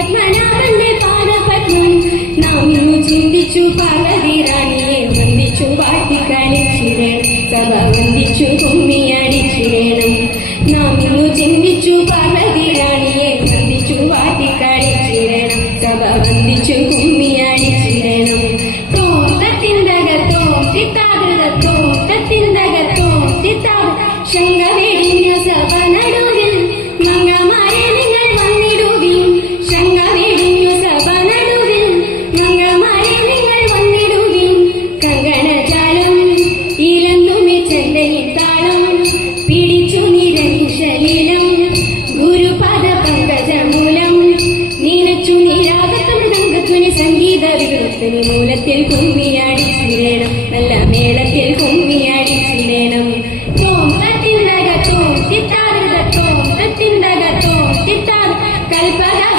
പത്മനാഭന്റെ പാദപത്മം നാം ചിന്തിച്ചു പറഞ്ഞു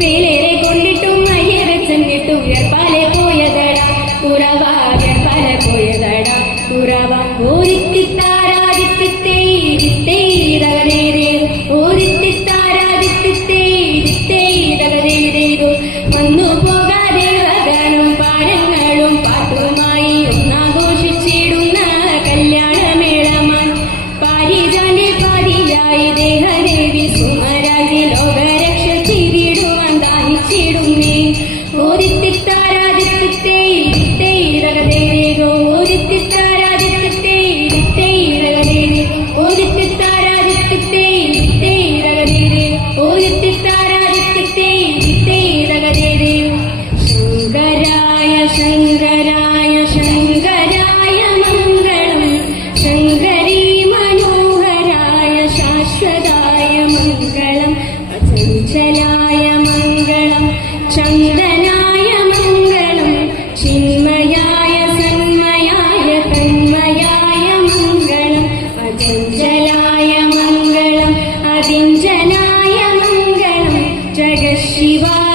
പിള്ളേരെ കൊണ്ടിട്ടും അയ്യറെ ചെന്നിട്ടും ഉയർപ്പാലെ പോയതട. ഉറവ ഉയർപ്പാലെ പോയതട. ഉറവ Tiro Bye.